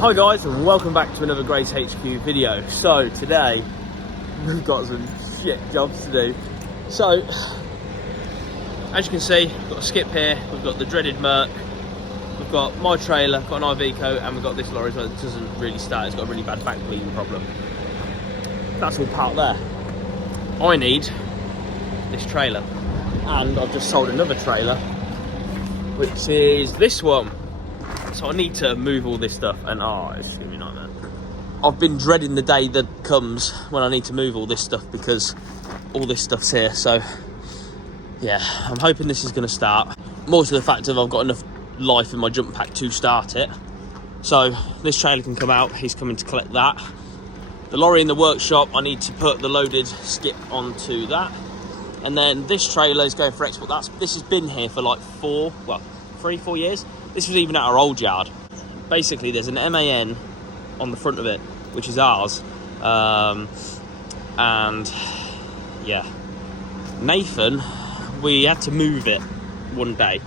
Hi guys, and welcome back to another GraysHQ video. So today we've got some shit jobs to do. So as you can see, we've got a skip here, we've got the dreaded Merc, we've got my trailer, got an Iveco, and we've got this lorry as well that doesn't really start. It's got a really bad back bleeding problem. That's all part there. I need this trailer, and I've just sold another trailer, which is this one. So I need to move all this stuff, and it's gonna be a nightmare. I've been dreading the day that comes when I need to move all this stuff because all this stuff's here. So yeah, I'm hoping this is going to start. More to the fact of I've got enough life in my jump pack to start it. So this trailer can come out. He's coming to collect that. The lorry in the workshop, I need to put the loaded skip onto that. And then this trailer is going for export. This has been here for like 3-4 years. This was even at our old yard. Basically, there's an MAN on the front of it, which is ours. And yeah, Nathan, we had to move it one day,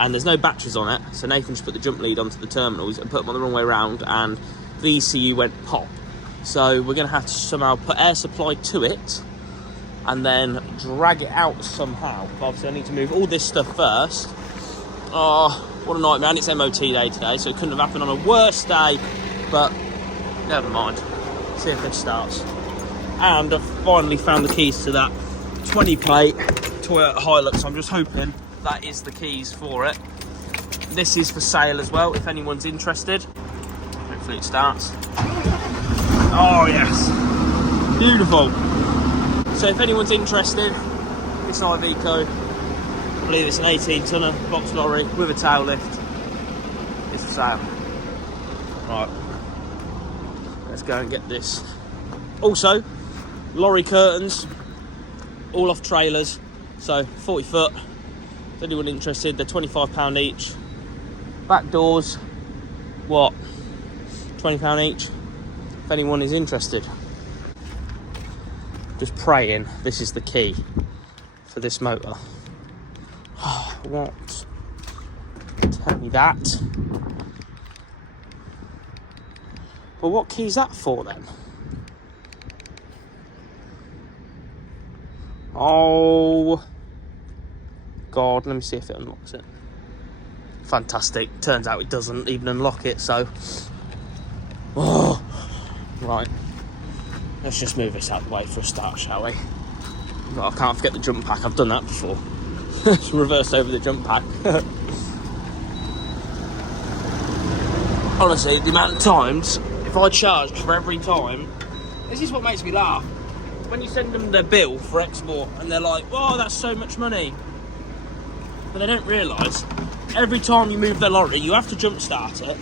and there's no batteries on it. So Nathan just put the jump lead onto the terminals and put them on the wrong way around, and the ECU went pop. So we're gonna have to somehow put air supply to it and then drag it out somehow. But obviously I need to move all this stuff first. Oh, what a nightmare, and it's MOT day today, so it couldn't have happened on a worse day, but never mind. See if it starts. And I've finally found the keys to that 20 plate Toyota Hilux. I'm just hoping that is the keys for it. This is for sale as well, if anyone's interested. Hopefully it starts. Oh yes, beautiful. So if anyone's interested, it's an Iveco. I believe it's an 18-tonner box lorry with a tail lift. It's for sale. Right, let's go and get this. Also, lorry curtains, all off trailers. So 40 foot. If anyone interested, they're £25 each. Back doors, what? £20 each. If anyone is interested. Just praying this is the key for this motor. What? Tell me that. Well, what key is that for then? Oh God, let me see if it unlocks it. Fantastic. Turns out it doesn't even unlock it, so right. Let's just move this out of the way for a start, shall we? Well, I can't forget the jump pack. I've done that before. Just reversed over the jump pack. Honestly, the amount of times, if I charged for every time, this is what makes me laugh. When you send them their bill for export and they're like, "Oh, that's so much money," but they don't realise every time you move their lorry, you have to jump start it.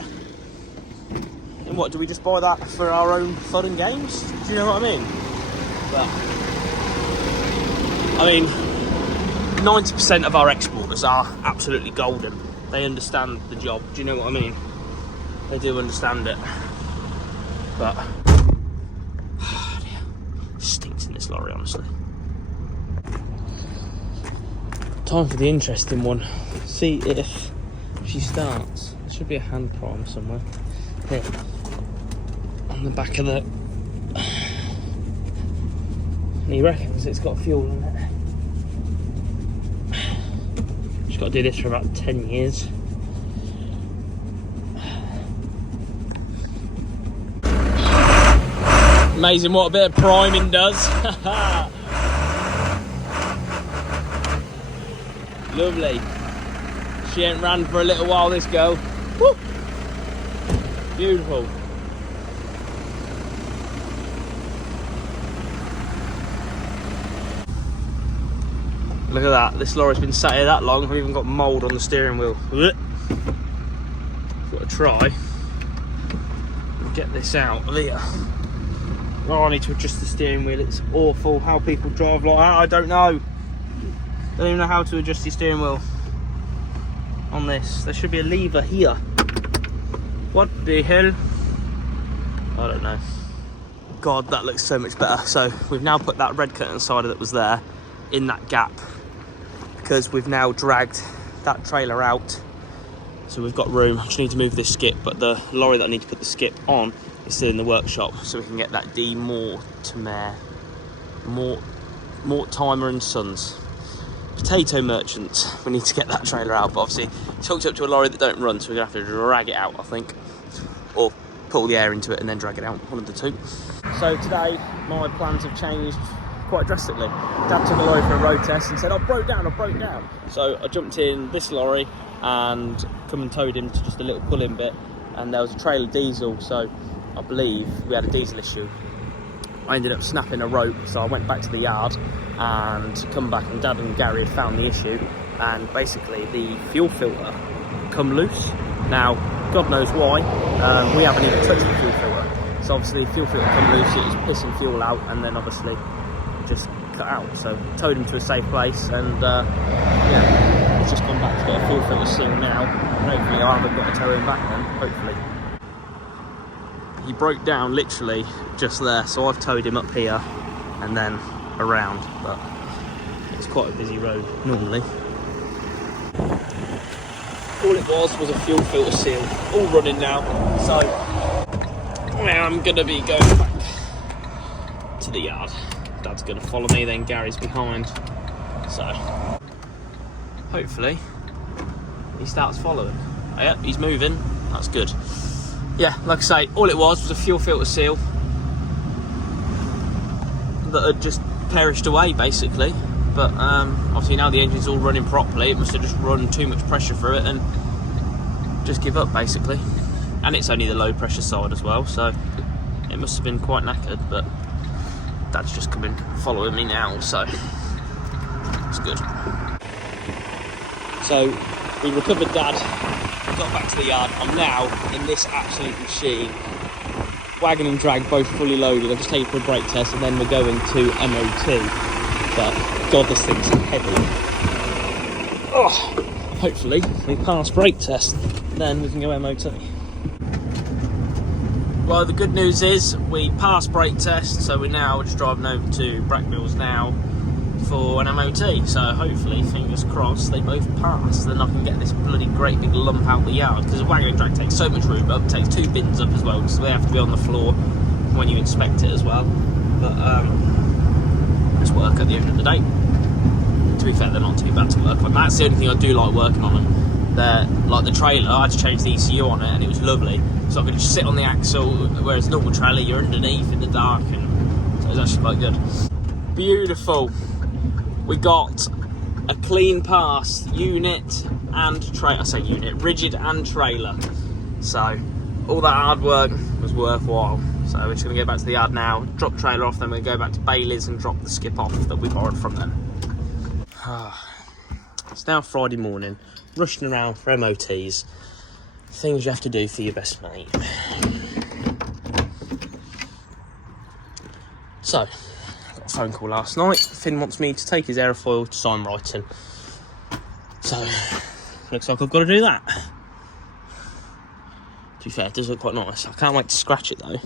And what, do we just buy that for our own fun and games? Do you know what I mean? But I mean, 90% of our exporters are absolutely golden. They understand the job. Do you know what I mean? They do understand it. But it stinks in this lorry, honestly. Time for the interesting one. See if she starts. There should be a hand prime somewhere. Here. On the back of the... And he reckons it's got fuel in it. Got to do this for about 10 years. Amazing what a bit of priming does. Lovely. She ain't ran for a little while, this girl. Woo! Beautiful. Look at that, this lorry's been sat here that long, I've even got mould on the steering wheel. Got to try and get this out of here. Oh, I need to adjust the steering wheel, it's awful how people drive like that, I don't know. Don't even know how to adjust the steering wheel on this. There should be a lever here. What the hell? I don't know. God, that looks so much better. So we've now put that red curtain side that was there in that gap, because we've now dragged that trailer out So we've got room. I just need to move this skip, but the lorry that I need to put the skip on is still in the workshop, so we can get that Mortimer and Sons potato merchants. We need to get that trailer out, but obviously it's hooked up to a lorry that don't run, so we're gonna have to drag it out, I think, or put all the air into it and then drag it out, one of the two. So today my plans have changed quite drastically. Dad took a lorry for a road test and said, I broke down. So I jumped in this lorry and come and towed him to just a little pull-in bit, and there was a trailer diesel, so I believe we had a diesel issue. I ended up snapping a rope, so I went back to the yard and come back, and Dad and Gary had found the issue, and basically the fuel filter come loose. Now, God knows why, we haven't even touched the fuel filter. So obviously the fuel filter come loose, it was pissing fuel out, and then obviously just cut out. So towed him to a safe place, and yeah, he's just gone back to get a fuel filter seal now, and hopefully I haven't got to tow him back then, hopefully. He broke down literally just there, so I've towed him up here and then around, but it's quite a busy road normally. All it was a fuel filter seal, all running now, so I'm gonna be going back to the yard. Dad's gonna follow me, then Gary's behind, so hopefully he starts following. Oh, yeah, he's moving, that's good. Yeah, like I say, all it was a fuel filter seal that had just perished away basically, but obviously now the engine's all running properly, it must have just run too much pressure through it and just give up basically. And it's only the low pressure side as well, so it must have been quite knackered, but Dad's just coming following me now, so it's good. So we recovered Dad, got back to the yard. I'm now in this absolute machine, wagon and drag both fully loaded. I've just taken for a brake test, and then we're going to MOT, but God, this thing's heavy. Oh, hopefully we pass brake test, then we can go MOT. Well, the good news is we passed brake test, so we're now just driving over to Brackmills now for an MOT, so hopefully, fingers crossed, they both pass, then I can get this bloody great big lump out the yard, because a wagon and drag takes so much room up, takes 2 bins up as well, because they have to be on the floor when you inspect it as well, but it's work at the end of the day. To be fair, they're not too bad to work on. That's the only thing I do like working on them. They're like the trailer, I had to change the ECU on it, and it was lovely, so I could just sit on the axle, whereas normal trailer you're underneath in the dark, and so it was actually quite good. Beautiful. We got a clean pass, unit and trailer. I say unit, rigid and trailer. So all that hard work was worthwhile. So we're just going to go back to the yard now, drop trailer off, then we're going to go back to Bailey's and drop the skip off that we borrowed from them. It's now Friday morning, rushing around for MOTs. Things you have to do for your best mate. So, phone call last night. Finn wants me to take his aerofoil to sign writing, so looks like I've got to do that. To be fair, it does look quite nice. I can't wait to scratch it though,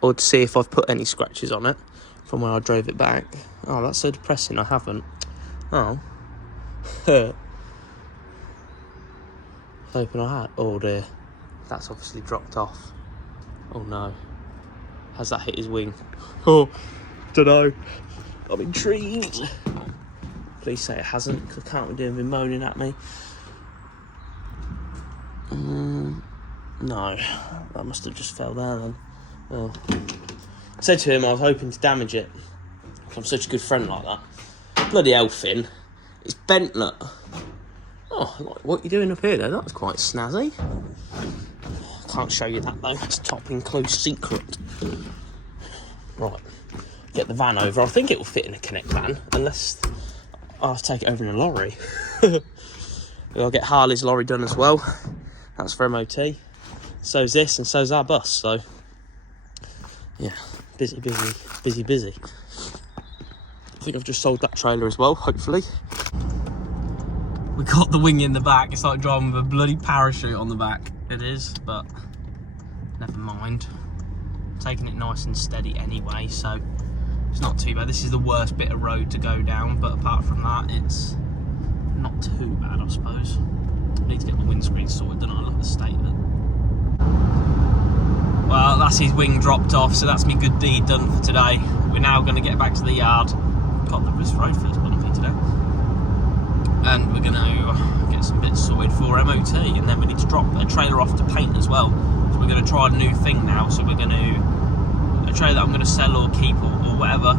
or to see if I've put any scratches on it from when I drove it back. Oh, that's so depressing, I haven't. Oh. Hoping I had. Oh dear, that's obviously dropped off. Oh no. Has that hit his wing? Oh, dunno. I'm intrigued. Please say it hasn't, because I can't be doing him moaning at me. No, that must have just fell there then. Oh. I said to him I was hoping to damage it, because I'm such a good friend like that. Bloody hell, Finn. It's bent nut. Oh, like what you doing up here though? That's quite snazzy. Can't show you that though, it's top and close secret. Right, get the van over. I think it will fit in a Connect van, unless I'll have to take it over in a lorry. I'll get Harley's lorry done as well. That's for MOT. So's this, and so's our bus, so yeah, busy. I think I've just sold that trailer as well, hopefully. We got the wing in the back. It's like driving with a bloody parachute on the back. It is, but never mind. Taking it nice and steady anyway, so it's not too bad. This is the worst bit of road to go down, but apart from that, it's not too bad, I suppose. I need to get my windscreen sorted, don't I? Look at the state of it. Well, that's his wing dropped off, so that's my good deed done for today. We're now going to get back to the yard. God, this road feels bumpy today. And we're going to get some bits sorted for MOT, and then we need to drop a trailer off to paint as well. So we're going to try a new thing now. So we're going to, a trailer that I'm going to sell or keep or whatever.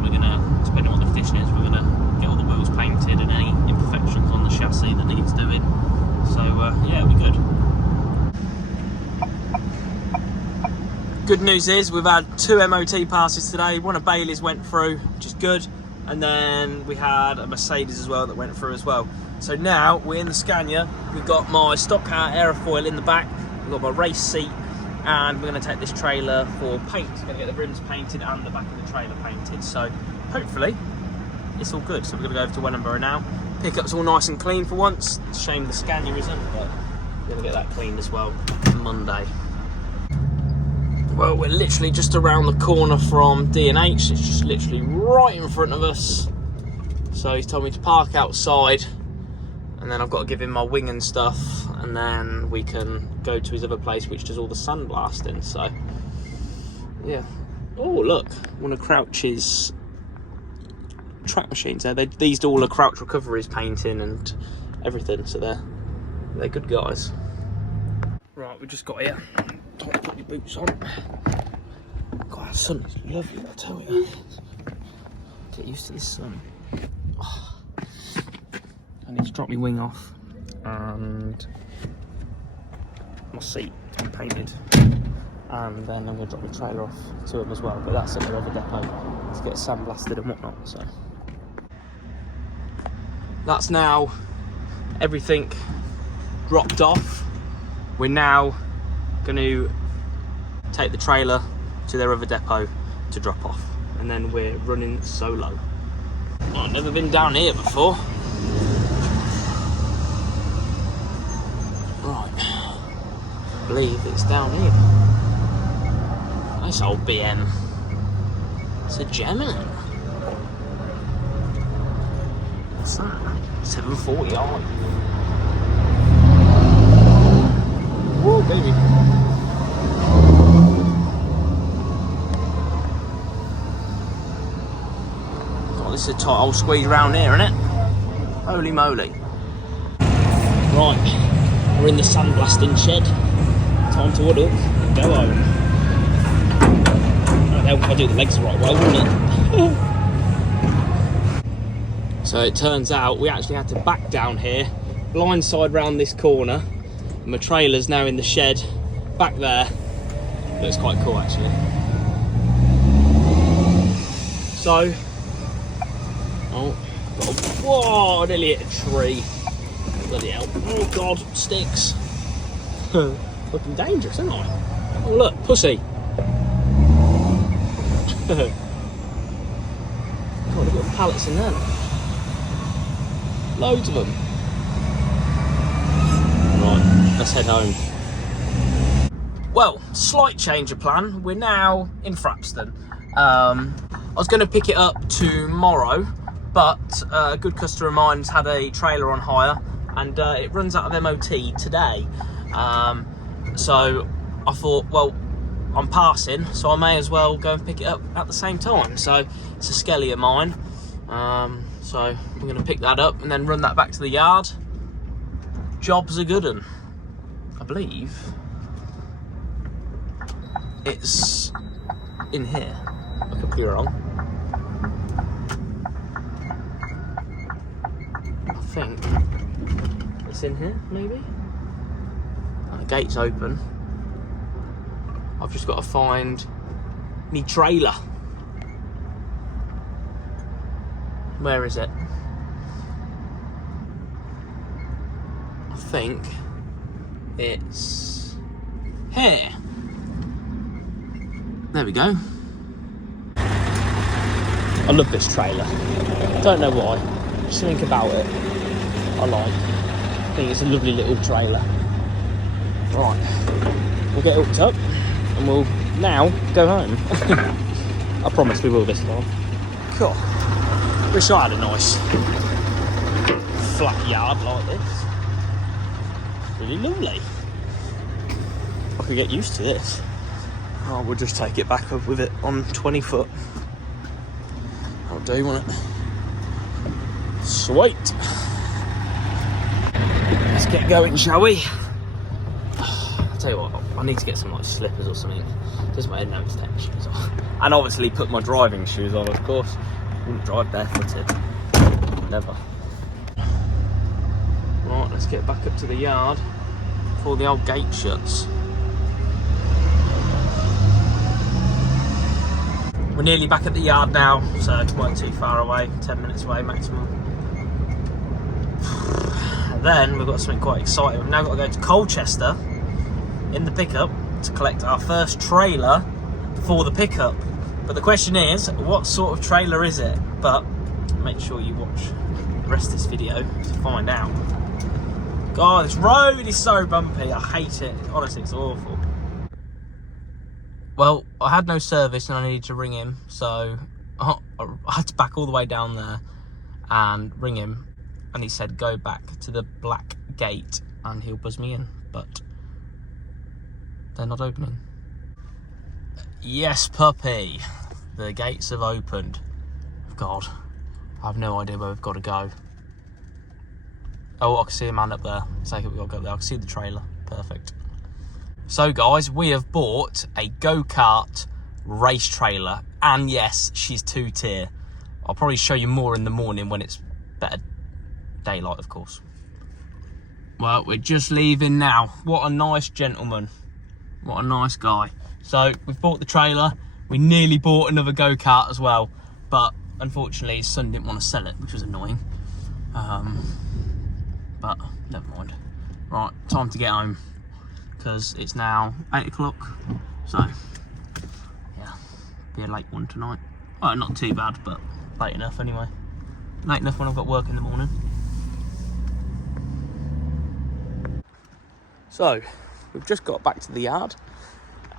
We're going to, depending on what the condition is, we're going to get all the wheels painted and any imperfections on the chassis that needs doing. So yeah, we're good. Good news is we've had 2 MOT passes today. One of Bailey's went through, which is good. And then we had a Mercedes as well that went through as well. So now we're in the Scania. We've got my stock car aerofoil in the back. We've got my race seat, and we're going to take this trailer for paint. We're going to get the rims painted and the back of the trailer painted. So hopefully it's all good. So we're going to go over to Wellingborough now. Pickup's all nice and clean for once. It's a shame the Scania isn't, but we're going to get that cleaned as well Monday. Well, we're literally just around the corner from D&H. It's just literally right in front of us. So he's told me to park outside, and then I've got to give him my wing and stuff, and then we can go to his other place which does all the sandblasting. So yeah. Oh look, one of Crouch's track machines there. These do all the Crouch Recoveries painting and everything, so they're good guys. Right, we just got here. Time to put your boots on. God, the sun is lovely, I tell you. Get used to this sun. Oh. I need to drop my wing off, and my seat to be painted, and then I'm going to drop my trailer off to them as well, but that's at their other depot to get sandblasted and whatnot. So that's now everything dropped off. We're now going to take the trailer to their other depot to drop off, and then we're running solo. Oh, I've never been down here before. Right, I believe it's down here. Nice old BM. It's a Gemini. What's that? 740i. Woo, baby. Oh, this is a tight old squeeze round here, isn't it? Holy moly. Right, we're in the sandblasting shed. Time to order and go home. I'd help if I do the legs the right way, wouldn't it? So it turns out we actually had to back down here, blindside round this corner. My trailer's now in the shed back there. Looks quite cool actually. So, whoa, I nearly hit a tree. Bloody hell. Oh god, sticks. Looking dangerous, isn't I? Oh look, pussy. God, look at the pallets in there. Loads of them. Right, let's head home. Well, slight change of plan. We're now in Frapston. I was going to pick it up tomorrow, but a good customer of mine's had a trailer on hire, and it runs out of MOT today. So I thought, well, I'm passing, so I may as well go and pick it up at the same time. So it's a skelly of mine. So we're going to pick that up and then run that back to the yard. Job's a good one. I believe it's in here. I could be wrong. I think it's in here, maybe. The gate's open. I've just got to find me trailer. Where is it? I think it's here. There we go. I love this trailer. Don't know why. Just think about it. I think it's a lovely little trailer. Right, we'll get hooked up and we'll now go home. I promise we will this time. Cool. Wish I had a nice flat yard like this. Really lovely. I could get used to this. Oh, we'll just take it back up with it on 20 foot. I'll do, won't it? Sweet. Let's get going, shall we? I'll tell you what, I need to get some like slippers or something. Just my never take my shoes off. And obviously put my driving shoes on, of course. Wouldn't drive barefooted. Never. Right, let's get back up to the yard before the old gate shuts. We're nearly back at the yard now, so it weren't too far away, 10 minutes away maximum. And then we've got something quite exciting. We've now got to go to Colchester in the pickup to collect our first trailer for the pickup. But the question is, what sort of trailer is it? But make sure you watch the rest of this video to find out. God, this road is so bumpy, I hate it. Honestly, it's awful. Well, I had no service and I needed to ring him, so I had to back all the way down there and ring him, and he said go back to the black gate and he'll buzz me in, but they're not opening. Yes, puppy, the gates have opened. God, I have no idea where we've got to go. Oh, I can see a man up there. Take it, we've got to go up there. I can see the trailer. Perfect. So guys, we have bought a go-kart race trailer, and yes, she's 2-tier. I'll probably show you more in the morning when it's better daylight, of course. Well, we're just leaving now. What a nice gentleman. What a nice guy. So we've bought the trailer. We nearly bought another go-kart as well, but unfortunately his son didn't want to sell it, which was annoying. But never mind. Right, time to get home, because it's now 8 o'clock, so yeah, be a late one tonight. Well, not too bad, but late enough anyway. Late enough when I've got work in the morning. So, we've just got back to the yard,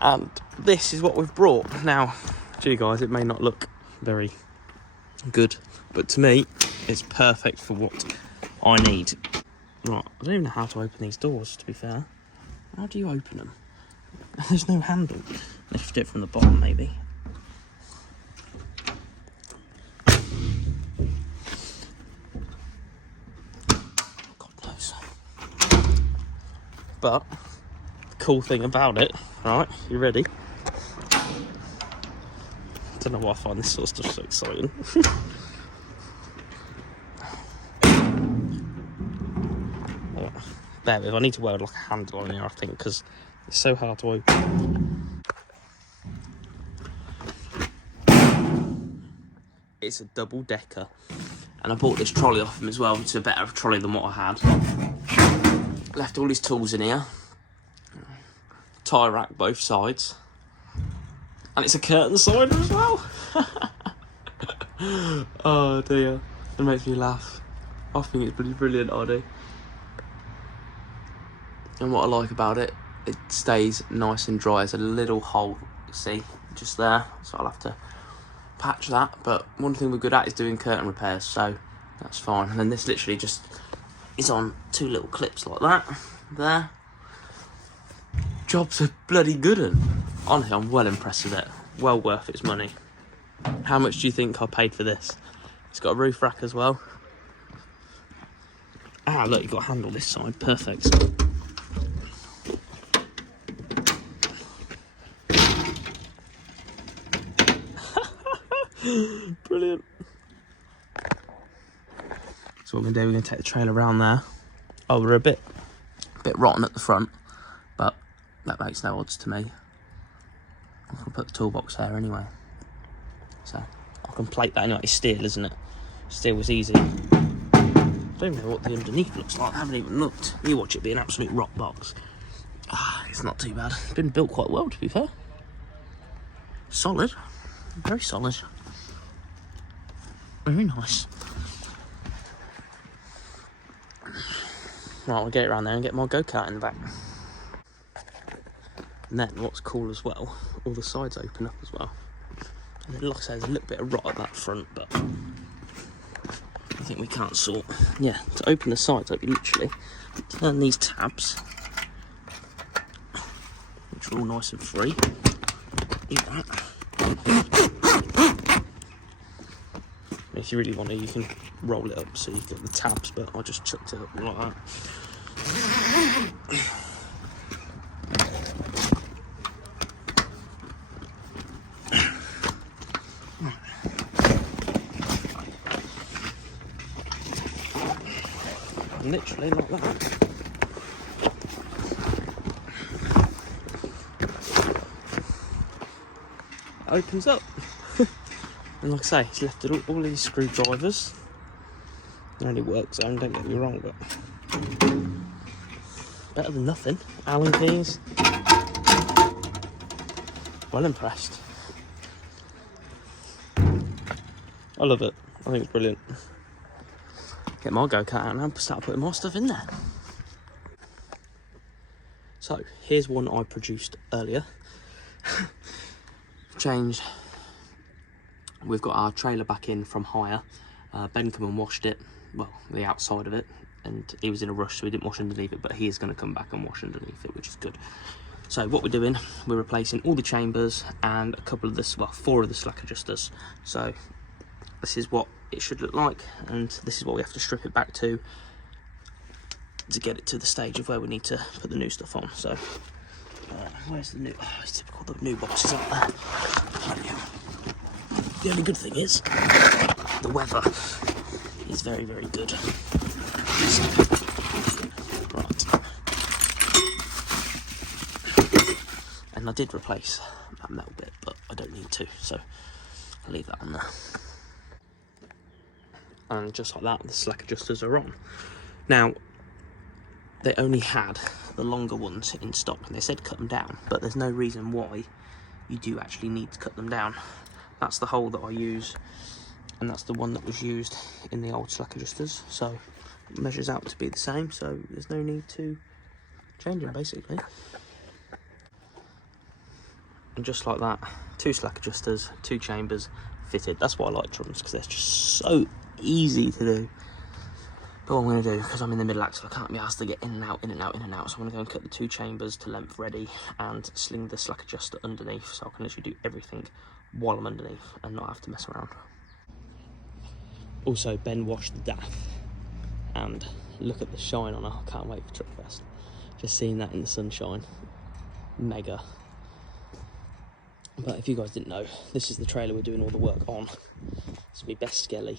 and this is what we've brought. Now, gee guys, it may not look very good, but to me, it's perfect for what I need. Right, I don't even know how to open these doors, to be fair. How do you open them? There's no handle. Lift it from the bottom, maybe. God knows. But the cool thing about it, right? You ready? I don't know why I find this sort of stuff so exciting. Bear with, I need to wear like a handle on here, I think, because it's so hard to open. It's a double decker, and I bought this trolley off him as well. It's a better trolley than what I had. Left all his tools in here, tyre rack both sides, and it's a curtain sider as well. Oh dear, it makes me laugh. I think it's pretty brilliant, I do. And what I like about it, it stays nice and dry. There's a little hole, see, just there, so I'll have to patch that. But one thing we're good at is doing curtain repairs, so that's fine. And then this literally just is on 2 little clips like that, there. Job's a bloody good one. Honestly, I'm well impressed with it. Well worth its money. How much do you think I paid for this? It's got a roof rack as well. Ah, look, you've got a handle this side, perfect. Brilliant. So what we're going to do, we're going to take the trailer around there. Oh, we're a bit rotten at the front, but that makes no odds to me. I'm going to put the toolbox there anyway. So I can plate that anyway. It's steel, isn't it? Steel was easy. I don't even know what the underneath looks like. I haven't even looked. You watch it be an absolute rock box. Ah, it's not too bad. It's been built quite well, to be fair. Solid. Very solid. Very nice. Right, we'll get it around there and get my go-kart in the back. And then what's cool as well, all the sides open up as well. And then, like I say, there's a little bit of rot at that front, but I think anything we can't sort. Yeah, to open the sides up, you literally turn these tabs, which are all nice and free. Do that. If you really want to, you can roll it up so you get the tabs, but I just chucked it up like that. Literally like that. It opens up. And like I say, it's left all these screwdrivers. It only works zone, don't get me wrong, but better than nothing. Allen keys. Well impressed. I love it. I think it's brilliant. Get my go-kart out now and start putting more stuff in there. So, here's one I produced earlier. Changed. We've got our trailer back in from hire. Ben come and washed it, well, the outside of it, and he was in a rush, so he didn't wash underneath it, but he is going to come back and wash underneath it, which is good. So what we're doing, we're replacing all the chambers and a couple of the, well, 4 of the slack adjusters. So this is what it should look like, and this is what we have to strip it back to get it to the stage of where we need to put the new stuff on. So where's the new, oh, it's typical, the new boxes aren't there. The only good thing is the weather is very, very good. Right. And I did replace that metal bit, but I don't need to, so I'll leave that on there. And just like that, the slack adjusters are on. Now, they only had the longer ones in stock, and they said cut them down, but there's no reason why you do actually need to cut them down. That's the hole that I use, and that's the one that was used in the old slack adjusters, so it measures out to be the same, so there's no need to change them basically. And just like that, 2 slack adjusters, 2 chambers fitted. That's why I like drums, because they're just so easy to do. But what I'm going to do, because I'm in the middle axle, I can't be asked to get in and out, in and out, in and out, so I'm going to go and cut the 2 chambers to length ready and sling the slack adjuster underneath, so I can literally do everything while I'm underneath and not have to mess around. Also, Ben washed the DAF, and look at the shine on her. I can't wait for Truckfest. Just seeing that in the sunshine, mega. But if you guys didn't know, this is the trailer we're doing all the work on. It's my best skelly.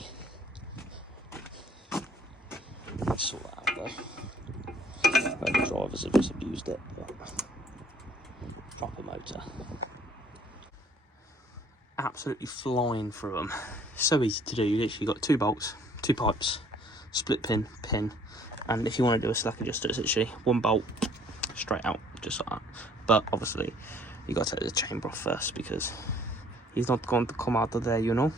Let's sort that out though. But the drivers have just abused it, but proper motor. Absolutely flying through them. So easy to do. You literally got 2 bolts, 2 pipes, split pin, and if you want to do a slack adjuster, it's literally 1 bolt straight out, just like that. But obviously, you got to take the chamber off first because he's not going to come out of there, you know.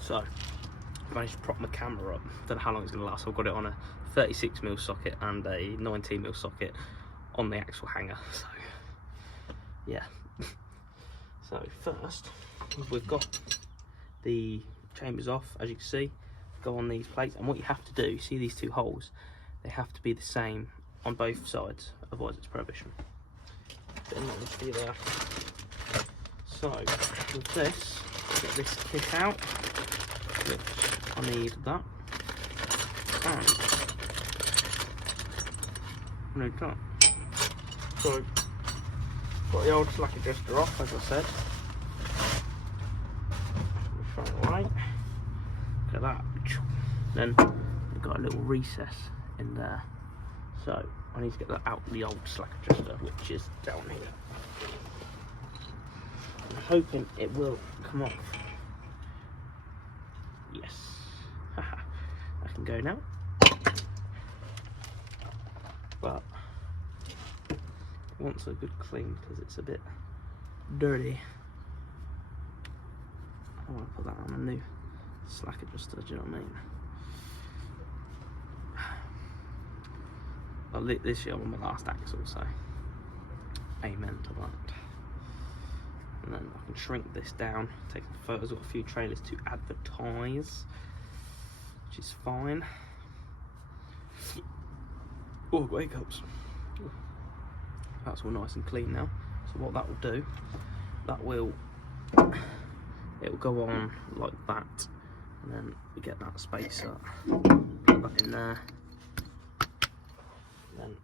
So, I managed to prop my camera up. Don't know how long it's going to last. I've got it on a 36mm socket and a 19mm socket on the actual hanger. So, yeah. So first, we've got the chambers off, as you can see, go on these plates, and what you have to do, you see these 2 holes, they have to be the same on both sides, otherwise it's prohibition. There. So, with this, get this kit out, which I need that, and I need that. So, got the old slack adjuster off, as I said. Throw it away. Look at that. Then we've got a little recess in there. So I need to get that out the old slack adjuster, which is down here. I'm hoping it will come off. Yes. Haha. I can go now. But it wants a good clean because it's a bit dirty. I want to put that on a new slack adjuster, do you know what I mean? Well, this year on my last axle, so amen to that. And then I can shrink this down, take some photos of a few trailers to advertise. which is fine. Oh, wake ups. That's all nice and clean now. So what that will do, it'll go on like that, and then we get that spacer, put that in there, and then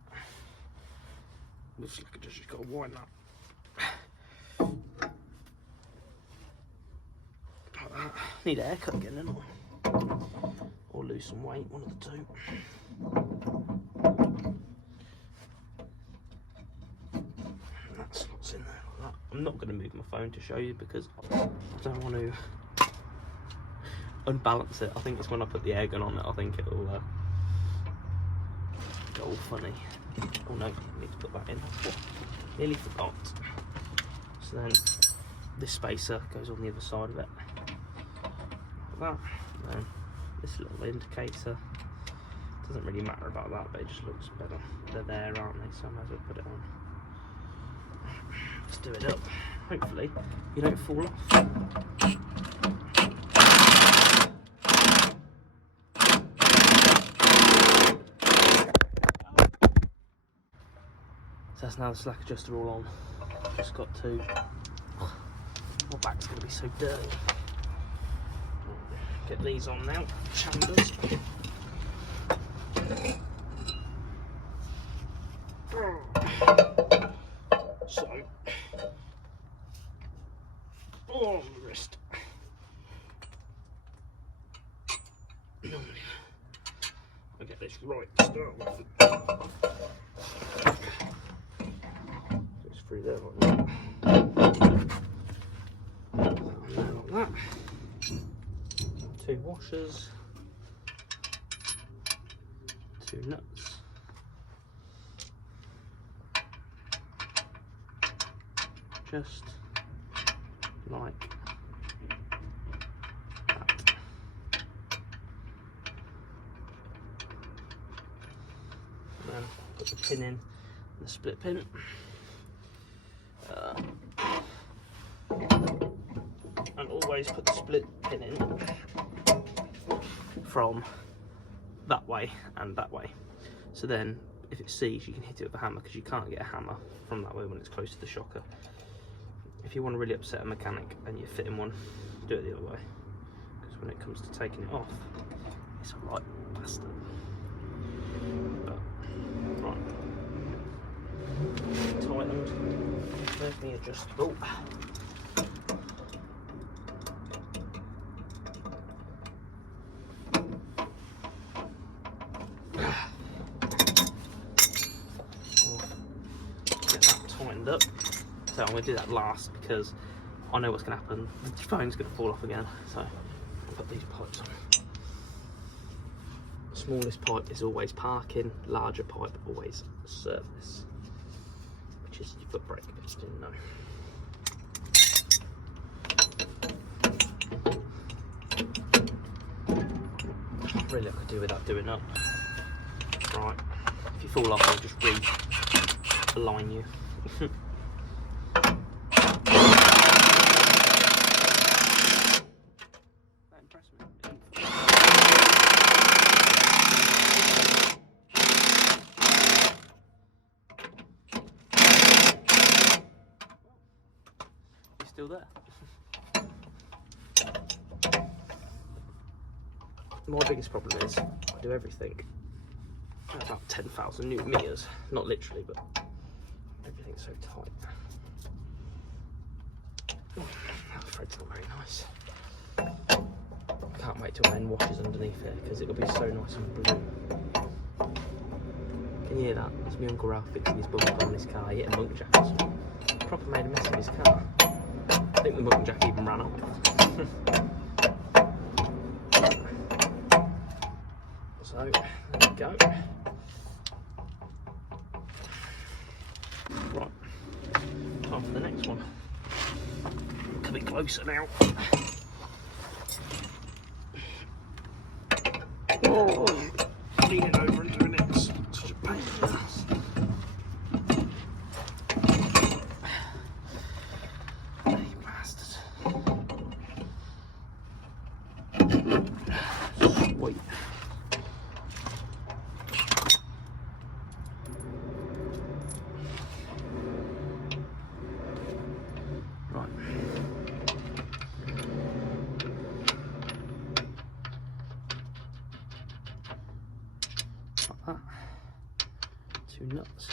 looks like I just got to wind that. Like that. Need a haircut again, don't I? Or lose some weight, one of the two. That slots in there like that. I'm not going to move my phone to show you because I don't want to unbalance it. I think it's when I put the air gun on it, I think it'll go all funny. Oh no, I need to put that in. Nearly forgot. So then this spacer goes on the other side of it. Like that. And then this little indicator. Doesn't really matter about that, but it just looks better. They're there, aren't they? So I might as well put it on. Let's do it up. Hopefully you don't fall off. So that's now the slack adjuster all on. Just got to. My back's going to be so dirty. Get these on now. Chambers. So, on the wrist. I'll get this right to start with. Just through there like that. Like that. 2 washers. 2 nuts. Just like that. And then put the pin in, the split pin. And always put the split pin in from that way and that way. So then if it sees, you can hit it with a hammer, because you can't get a hammer from that way when it's close to the shocker. If you want to really upset a mechanic and you're fitting one, do it the other way, because when it comes to taking it off, it's a right bastard. But, right, tightened, perfectly adjustable. Get that tightened up. So I'm going to do that last because I know what's going to happen. The phone's going to fall off again. So I'll put these pipes on. Smallest pipe is always parking, larger pipe always service, which is your foot brake if you didn't know. Really I could do without doing up. Right, if you fall off I'll just re-align you. Still there. My biggest problem is I do everything at about 10,000 Newton meters, not literally, but everything's so tight. That thread's not very nice. Can't wait till Ben washes underneath it, because it'll be so nice and blue. Can you hear that? That's my Uncle Ralph fixing his bumper on his car. He hit a monk jack. Proper made a mess of his car. I think the monk jack even ran up. So, there we go. Right, time for the next one. A bit closer now. Oh, leaning over and doing it. Such a pain in the ass. Wait. 2 nuts.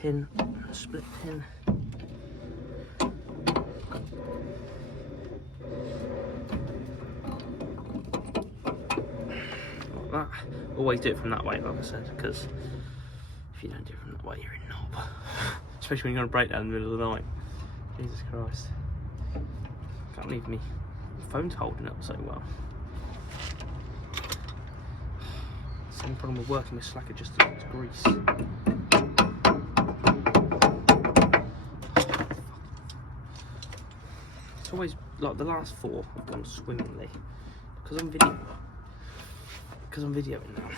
Pin, split pin. Like that. Always do it from that way, like I said, because if you don't do it from that way, you're in knob. Especially when you're on a breakdown in the middle of the night. Jesus Christ. Can't believe me. My phone's holding up so well. Same problem with working with slack adjusters, it's grease. It's always like the last 4 have gone swimmingly. Because I'm videoing now.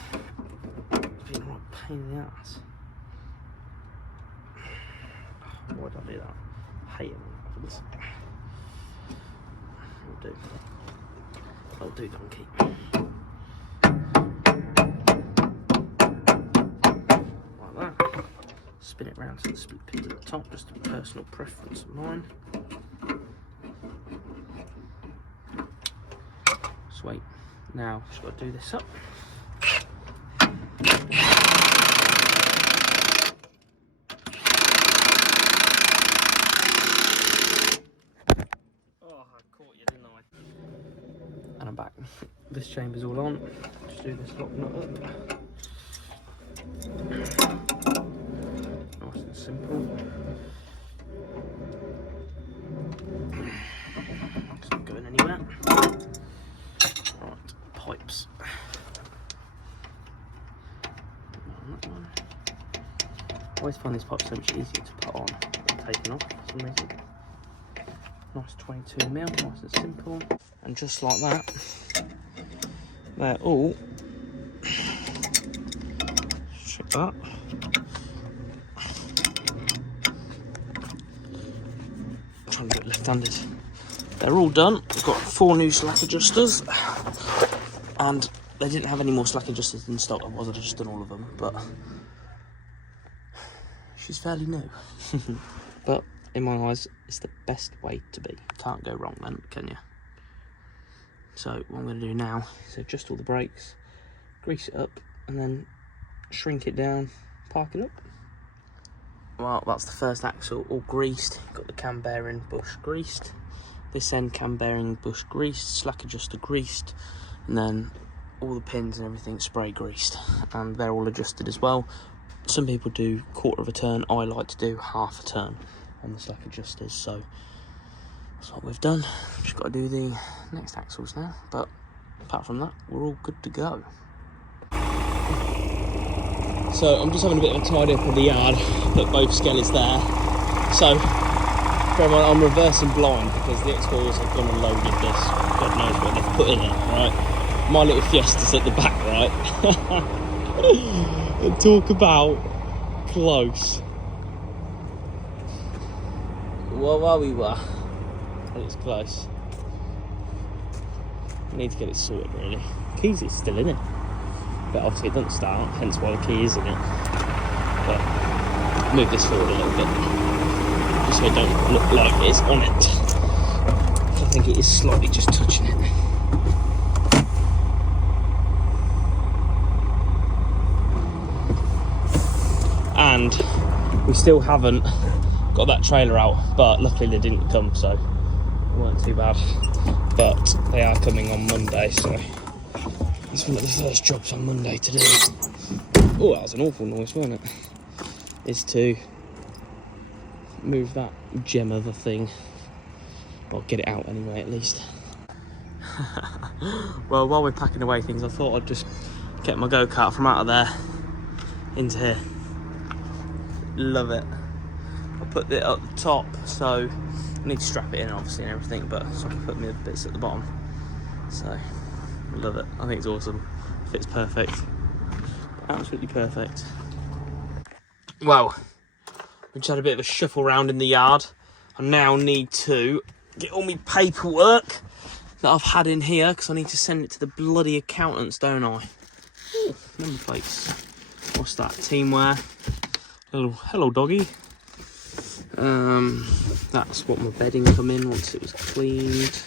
It's been a right pain in the ass. Why did I do that? I hate it when it happens. That'll do, donkey. Like that. Spin it round to the split pins at the top, just a personal preference of mine. Sweet. Now, just got to do this up. And I'm back. This chamber's all on. Just do this lock nut up. Nice and simple. It's not going anywhere. Right, pipes. That one. I always find these pipes so much easier to put on than taking off for some reason. Nice 22mm, nice and simple. And just like that, they're all, check that, I'm trying to do it left-handed. They're all done. We've got 4 new slack adjusters, and they didn't have any more slack adjusters in stock, otherwise I'd have just done all of them, but she's fairly new. But in my eyes, it's the best way to be. Can't go wrong then, can you? So what I'm going to do now is adjust all the brakes, grease it up, and then shrink it down, park it up. Well, that's the first axle all greased. Got the cam bearing bush greased, this end cam bearing bush greased, slack adjuster greased, and then all the pins and everything spray greased, and they're all adjusted as well. Some people do 1/4 of a turn. I like to do 1/2 a turn on the slack adjusters, so that's what we've done. Just got to do the next axles now, but apart from that, we're all good to go. So I'm just having a bit of a tidy up of the yard, put both skellies there. So I'm reversing blind because the explorers have gone and loaded this. God knows what they've put in it, right? My little Fiesta's at the back, right? And talk about close. Well, we were. And it's close. I need to get it sorted, really. The keys is still in it, but obviously it doesn't start, hence why the key is in it. But move this forward a little bit, just so it don't look like it's on it. I think it is slightly just touching it. And we still haven't got that trailer out, but luckily they didn't come, so it weren't too bad. But they are coming on Monday, so it's one of the first jobs on Monday to do. Oh, that was an awful noise, wasn't it? Is to move that gem of a thing, or get it out anyway, at least. Well, while we're packing away things, I thought I'd just get my go-kart from out of there into here. Love it. I put it up the top, so I need to strap it in obviously and everything, but so I can put my bits at the bottom. So I love it. I think it's awesome. Fits perfect. Absolutely perfect. Well, we just had a bit of a shuffle around in the yard. I now need to get all my paperwork that I've had in here, because I need to send it to the bloody accountants, don't I? Ooh, number plates. What's that? Teamwear. Hello doggy. That's what my bedding come in once it was cleaned.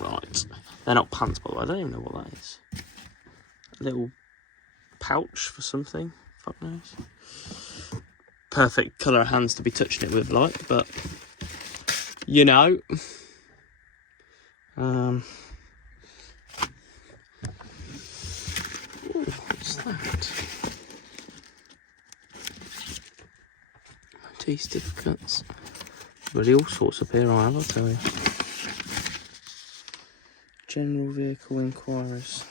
Right, They're not pants, by the way. I don't even know what that is. A little pouch for something. Fuck knows. Perfect colour of hands to be touching it with, like, but you know. Ooh, what's that? T certificates. Really all sorts up here, I'll tell you. General vehicle inquiries.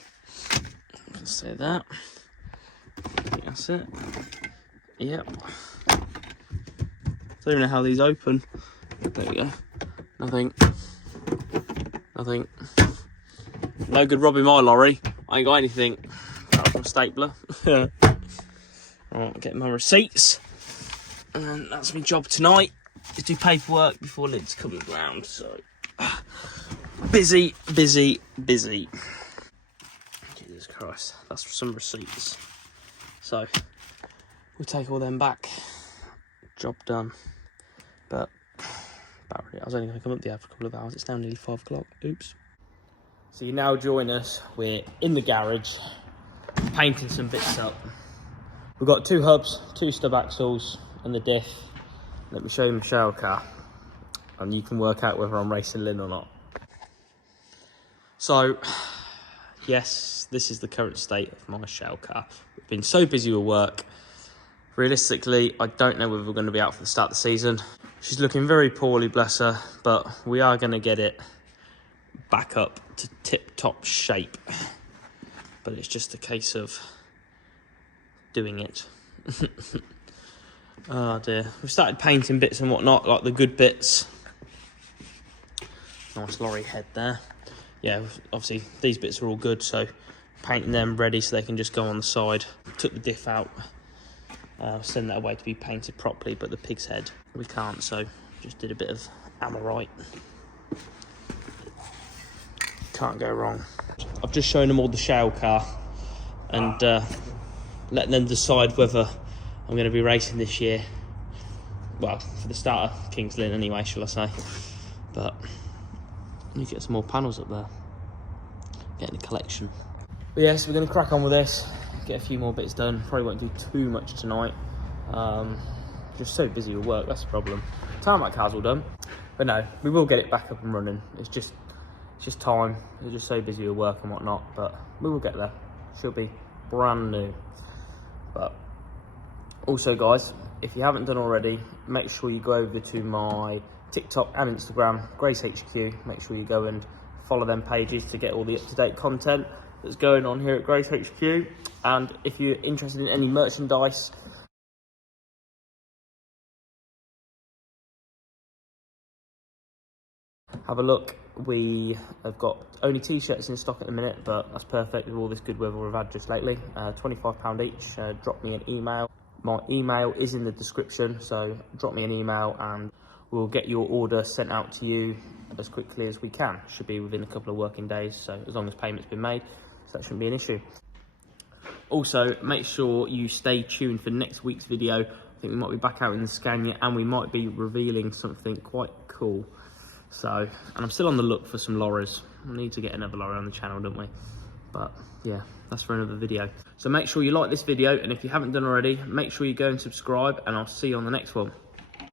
Let's say that. I think that's it. Yep. Don't even know how these open. There we go. Nothing. Nothing. No good robbing my lorry. I ain't got anything. Apart from a stapler. Right, getting my receipts. And that's my job tonight. Is do paperwork before Lid's coming round. So busy, busy, busy. Jesus Christ. That's for some receipts. So we'll take all them back. Job done. But I was only going to come up there for a couple of hours. It's now nearly 5 o'clock. Oops. So you now join us. We're in the garage, painting some bits up. We've got 2 hubs, 2 stub axles, and the diff. Let me show you my shell car, and you can work out whether I'm racing Lynn or not. So, yes, this is the current state of my shell car. We've been so busy with work. Realistically, I don't know whether we're going to be out for the start of the season. She's looking very poorly, bless her, but we are going to get it back up to tip-top shape. But it's just a case of doing it. Oh dear. We've started painting bits and whatnot, like the good bits. Nice lorry head there. Yeah, obviously these bits are all good, so painting them ready so they can just go on the side. Took the diff out. Send that away to be painted properly, but the pig's head we can't, so just did a bit of Amorite. Can't go wrong. I've just shown them all the shell car and letting them decide whether I'm going to be racing this year. Well, for the start of Kings Lynn anyway, shall I say. But I need to get some more panels up there. Getting a collection. But yes, we're going to crack on with this. Get a few more bits done. Probably won't do too much tonight. Just so busy with work, that's the problem. Tarmac car's all done. But no, we will get it back up and running. It's just time. We're just so busy with work and whatnot. But we will get there. She'll be brand new. But also, guys, if you haven't done already, make sure you go over to my TikTok and Instagram, GraysHQ. Make sure you go and follow them pages to get all the up-to-date content that's going on here at GraysHQ. And if you're interested in any merchandise, have a look. We have got only t-shirts in stock at the minute, but that's perfect with all this good weather we've had just lately. £25 each. Drop me an email. My email is in the description, so drop me an email and we'll get your order sent out to you as quickly as we can. Should be within a couple of working days, so as long as payment's been made, so that shouldn't be an issue. Also, make sure you stay tuned for next week's video. I think we might be back out in the Scania and we might be revealing something quite cool. So, and I'm still on the look for some lorries. We need to get another lorry on the channel, don't we? But yeah, that's for another video. So make sure you like this video, and if you haven't done already, make sure you go and subscribe, and I'll see you on the next one.